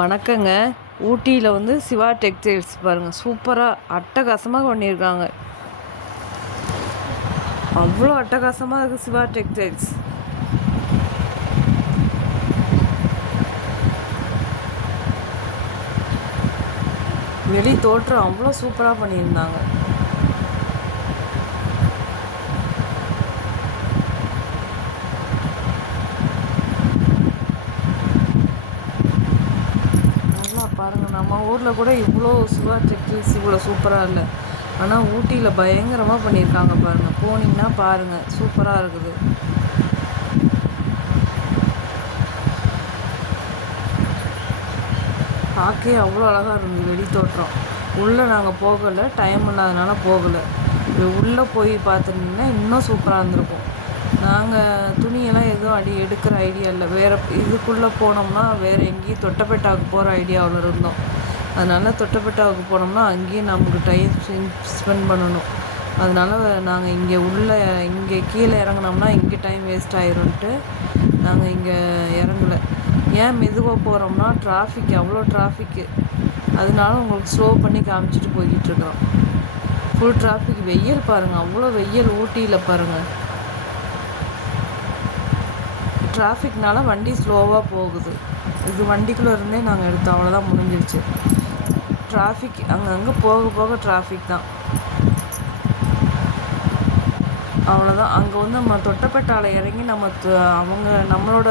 வணக்கங்க. ஊட்டியில் வந்து சிவா டெக்ஸ்டைல்ஸ் பாருங்கள், சூப்பராக அட்டகாசமாக பண்ணியிருக்காங்க. அவ்வளோ அட்டகாசமாக இருக்குது சிவா டெக்ஸ்டைல்ஸ். வெளி தோற்றம் அவ்வளோ சூப்பராக பண்ணியிருந்தாங்க. பாருங்கள், நம்ம ஊரில் கூட இவ்வளோ சிவா டெக்ஸ்டைல்ஸ் இவ்வளோ சூப்பராக இல்லை. ஆனால் ஊட்டியில் பயங்கரமாக பண்ணியிருக்காங்க பாருங்கள். போனீங்கன்னா பாருங்கள், சூப்பராக இருக்குது. பார்க்கவே அவ்வளோ அழகாக இருந்தது வெளி தோற்றம். உள்ளே நாங்கள் போகலை, டைம் இல்லாதனால போகலை. உள்ளே போய் பார்த்துருந்தீங்கன்னா இன்னும் சூப்பராக இருந்திருக்கும். நாங்கள் துணியெல்லாம் எதுவும் எடுக்கிற ஐடியா இல்லை. வேறு இதுக்குள்ளே போனோம்னா வேறு எங்கேயும் தொட்டபெட்டாவுக்கு போகிற ஐடியாவில் இருந்தோம். அதனால் தொட்டபெட்டாவுக்கு போனோம்னா அங்கேயும் நமக்கு டைம் ஸ்பெண்ட் பண்ணணும். அதனால் நாங்கள் இங்கே கீழே இறங்கினோம்னா இங்கே டைம் வேஸ்ட் ஆயிரும்ன்ட்டு நாங்கள் இங்கே இறங்கலை. ஏன் மெதுவாக போகிறோம்னா அவ்வளோ டிராஃபிக்கு. அதனால உங்களுக்கு ஸ்லோ பண்ணி காமிச்சிட்டு போய்கிட்டுருக்குறோம். Full traffic. வெயில் பாருங்கள், அவ்வளோ வெயில் ஊட்டியில் பாருங்கள். டிராஃபிக்னால வண்டி ஸ்லோவாக போகுது. இது வண்டிக்குள்ளே இருந்தே நாங்கள் எடுத்தோம், அவ்வளோதான், முடிஞ்சிருச்சு. டிராஃபிக் அங்கங்கே போக போக டிராஃபிக் தான், அவ்வளோதான். அங்கே வந்து நம்ம தொட்டபெட்டாவில் இறங்கி நம்மளோட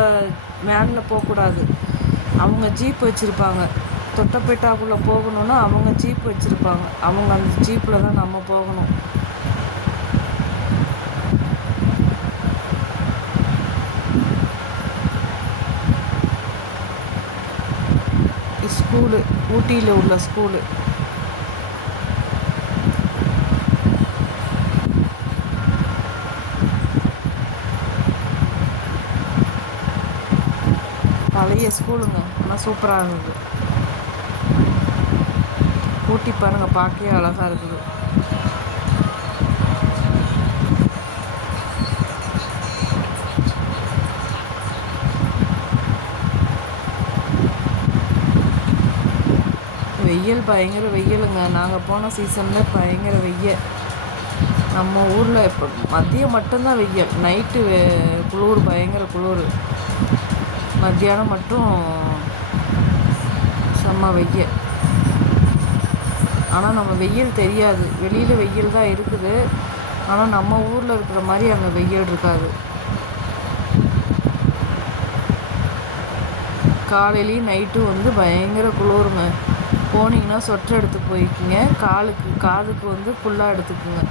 வேனில் போகக்கூடாது. அவங்க ஜீப் வச்சுருப்பாங்க. தொட்டபெட்டாக்குள்ளே போகணுன்னா அவங்க ஜீப் வச்சுருப்பாங்க. அவங்க அந்த ஜீப்பில் தான் நம்ம போகணும். ஸ்கூலு, ஊட்டியில் உள்ள ஸ்கூலு. பழைய ஸ்கூலுங்க, ஆனால் சூப்பராக இருந்தது. ஊட்டி பாருங்கள், பார்க்கவே அழகாக இருக்குது. வெயில் பயங்கர வெயிலுங்க. நாங்கள் போன சீசனில் பயங்கர வெயில். நம்ம ஊரில் இப்போ மதியம் மட்டும்தான் வெயில், நைட்டு குளிர், பயங்கர குளிர். மத்தியானம் மட்டும் செம்ம வெயில். ஆனால் நம்ம வெயில் தெரியாது, வெளியில் வெயில் தான் இருக்குது. ஆனால் நம்ம ஊரில் இருக்கிற மாதிரி அங்கே வெயில் இருக்காது. காலையிலையும் நைட்டும் வந்து பயங்கர குளிருங்க. போனீங்கன்னா சொட்டர் எடுத்து போய்க்குங்க. காதுக்கு வந்து ஃபுல்லாக எடுத்துக்குங்க.